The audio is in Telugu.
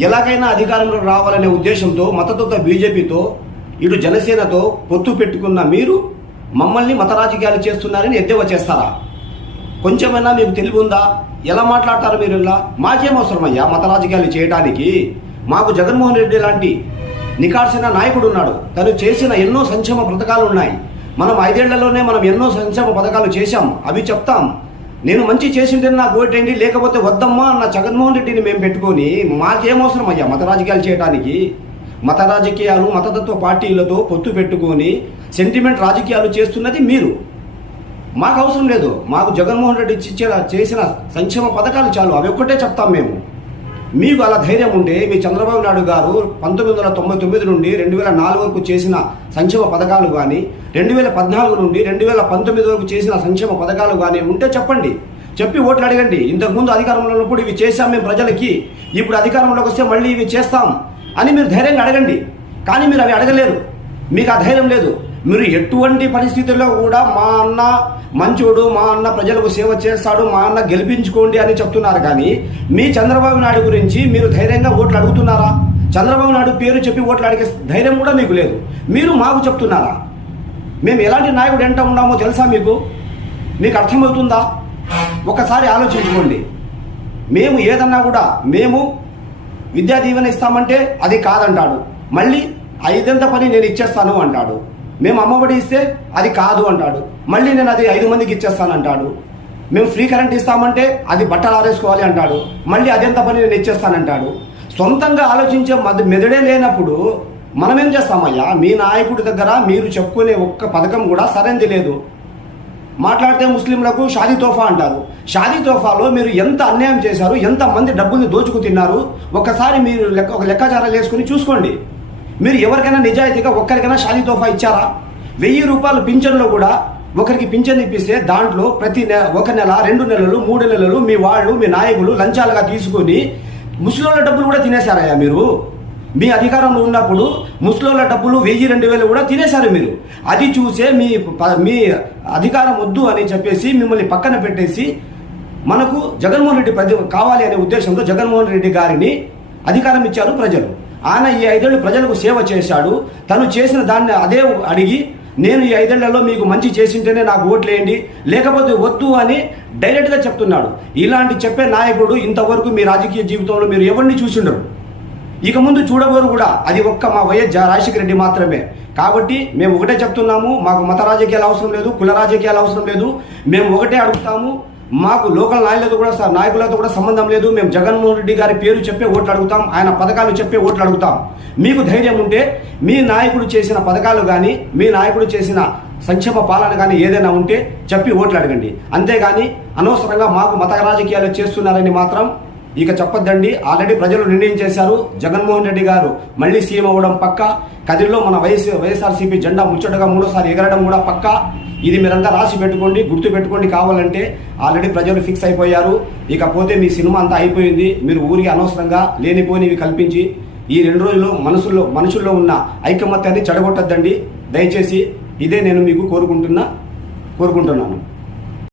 ఎలాగైనా అధికారంలోకి రావాలనే ఉద్దేశంతో మతతత్వ బీజేపీతో ఇటు జనసేనతో పొత్తు పెట్టుకున్న మీరు మమ్మల్ని మత రాజకీయాలు చేస్తున్నారని ఎద్దేవా చేస్తారా? కొంచెమైనా మీకు తెలివి ఉందా? ఎలా మాట్లాడతారు మీరు ఇలా? మాకేం అవసరమయ్యా మత రాజకీయాలు చేయడానికి? మాకు జగన్మోహన్ రెడ్డి లాంటి నికార్సిన నాయకుడు ఉన్నాడు. తను చేసిన ఎన్నో సంక్షేమ పథకాలు ఉన్నాయి. మనం ఐదేళ్ళలోనే మనం ఎన్నో సంక్షేమ పథకాలు చేశాం. అవి చెప్తాం. నేను మంచి చేసింటే నాకు ఓటేయండి లేకపోతే వద్దమ్మా అన్న జగన్మోహన్ రెడ్డిని మేము పెట్టుకొని మాకేమవసరం అయ్యా మత రాజకీయాలు చేయడానికి? మత రాజకీయాలు మతతత్వ పార్టీలతో పొత్తు పెట్టుకొని సెంటిమెంట్ రాజకీయాలు చేస్తున్నది మీరు. మాకు అవసరం లేదు. మాకు జగన్మోహన్ రెడ్డి చేసిన సంక్షేమ పథకాలు చాలు. అవి ఒక్కటే చెప్తాం మేము. మీకు అలా ధైర్యం ఉంటే మీ చంద్రబాబు నాయుడు గారు పంతొమ్మిది వందల తొంభై తొమ్మిది నుండి రెండు వేల నాలుగు వరకు చేసిన సంక్షేమ పథకాలు కానీ రెండు వేల పద్నాలుగు నుండి రెండు వేల పంతొమ్మిది వరకు చేసిన సంక్షేమ పథకాలు కానీ ఉంటే చెప్పండి. చెప్పి ఓట్లు అడగండి. ఇంతకుముందు అధికారంలో ఉన్నప్పుడు ఇవి చేశాం మేము ప్రజలకి. ఇప్పుడు అధికారంలోకి వస్తే మళ్ళీ ఇవి చేస్తాం అని మీరు ధైర్యంగా అడగండి. కానీ మీరు అవి అడగలేరు. మీకు ఆ ధైర్యం లేదు. మీరు ఎటువంటి పరిస్థితుల్లో కూడా మా అన్న మంచోడు మా అన్న ప్రజలకు సేవ చేస్తాడు మా అన్న గెలిపించుకోండి అని చెప్తున్నారు కానీ మీ చంద్రబాబు నాయుడు గురించి మీరు ధైర్యంగా ఓట్లు అడుగుతున్నారా? చంద్రబాబు నాయుడు పేరు చెప్పి ఓట్లు అడిగే ధైర్యం కూడా మీకు లేదు. మీరు మాకు చెప్తున్నారా? మేము ఎలాంటి నాయకుడు ఎంట ఉన్నామో తెలుసా మీకు? మీకు అర్థమవుతుందా? ఒకసారి ఆలోచించుకోండి. మేము ఏదన్నా కూడా మేము విద్యా దీవెన ఇస్తామంటే అది కాదంటాడు. మళ్ళీ ఐదంత పని నేను ఇచ్చేస్తాను అంటాడు. మేము అమ్మఒడి ఇస్తే అది కాదు అంటాడు. మళ్ళీ నేను అది ఐదు మందికి ఇచ్చేస్తాను అంటాడు. మేము ఫ్రీ కరెంట్ ఇస్తామంటే అది బట్టలు ఆరేసుకోవాలి అంటాడు. మళ్ళీ అదెంత పని నేను ఇచ్చేస్తానంటాడు సొంతంగా ఆలోచించే మద మెదడే లేనప్పుడు మనం ఏం చేస్తామయ్యా? మీ నాయకుడి దగ్గర మీరు చెప్పుకునే ఒక్క పథకం కూడా సరైనది లేదు. మాట్లాడితే ముస్లింలకు షాదీ తోఫా అంటారు. షాదీ తోఫాలో మీరు ఎంత అన్యాయం చేశారు? ఎంత మంది డబ్బుల్ని దోచుకు తిన్నారు? ఒకసారి మీరు లెక్క ఒక లెక్కాచారాలు వేసుకుని చూసుకోండి. మీరు ఎవరికైనా నిజాయితీగా ఒక్కరికైనా షాదీ తోఫా ఇచ్చారా? వెయ్యి రూపాయలు పింఛన్లో కూడా ఒకరికి పింఛన్ ఇప్పిస్తే దాంట్లో ప్రతి నెల ఒక నెల రెండు నెలలు మూడు నెలలు మీ వాళ్ళు మీ నాయకులు లంచాలుగా తీసుకొని ముస్లింల డబ్బులు కూడా తినేశారయ్యా మీరు. మీ అధికారంలో ఉన్నప్పుడు ముస్లింల డబ్బులు వెయ్యి రెండు వేలు కూడా తినేశారు మీరు. అది చూసే మీ ప- మీ అధికారం వద్దు అని చెప్పేసి మిమ్మల్ని పక్కన పెట్టేసి మనకు జగన్మోహన్ రెడ్డి ప్రజ కావాలి అనే ఉద్దేశంతో జగన్మోహన్ రెడ్డి గారిని అధికారం ఇచ్చారు ప్రజలు. ఆయన ఈ ఐదేళ్ళు ప్రజలకు సేవ చేశాడు. తను చేసిన దాన్ని అదే అడిగి నేను ఈ ఐదేళ్ళలో మీకు మంచి చేసింటేనే నాకు ఓట్లేయండి లేకపోతే వద్దు అని డైరెక్ట్గా చెప్తున్నాడు. ఇలాంటి చెప్పే నాయకుడు ఇంతవరకు మీ రాజకీయ జీవితంలో మీరు ఎవరిని చూసిండరు? ఇక ముందు చూడబోరు కూడా. అది ఒక్క మా వైఎస్ రాజశేఖర రెడ్డి మాత్రమే. కాబట్టి మేము ఒకటే చెప్తున్నాము మాకు మత రాజకీయాలు అవసరం లేదు కుల రాజకీయాలు అవసరం లేదు. మేము ఒకటే అడుగుతాము మాకు లోకల్ నాయకులతో కూడా నాయకులతో కూడా సంబంధం లేదు. మేము జగన్మోహన్ రెడ్డి గారి పేరు చెప్పే ఓట్లు అడుగుతాం. ఆయన పథకాలు చెప్పే ఓట్లు అడుగుతాం. మీకు ధైర్యం ఉంటే మీ నాయకుడు చేసిన పథకాలు కానీ మీ నాయకుడు చేసిన సంక్షేమ పాలన కానీ ఏదైనా ఉంటే చెప్పి ఓట్లు అడగండి. అంతేగాని అనవసరంగా మాకు మత రాజకీయాలు చేస్తున్నారని మాత్రం ఇక చెప్పొద్దండి ఆల్రెడీ ప్రజలు నిర్ణయం చేశారు. జగన్మోహన్ రెడ్డి గారు మళ్ళీ సీఎం అవ్వడం పక్క. కదిరిలో మన వైఎస్ వైఎస్ఆర్సీపీ జెండా ముచ్చటగా మూడోసారి ఎగరడం కూడా పక్క. ఇది మీరంతా రాసి పెట్టుకోండి గుర్తు పెట్టుకోండి కావాలంటే. ఆల్రెడీ ప్రజలు ఫిక్స్ అయిపోయారు. ఇకపోతే మీ సినిమా అంతా అయిపోయింది. మీరు ఊరికి అనవసరంగా లేనిపోనివి కల్పించి ఈ రెండు రోజులు మనసుల్లో మనుషుల్లో ఉన్న ఐకమత్యాన్ని చెడగొట్టద్దండి. దయచేసి ఇదే నేను మీకు కోరుకుంటున్నా కోరుకుంటున్నాను.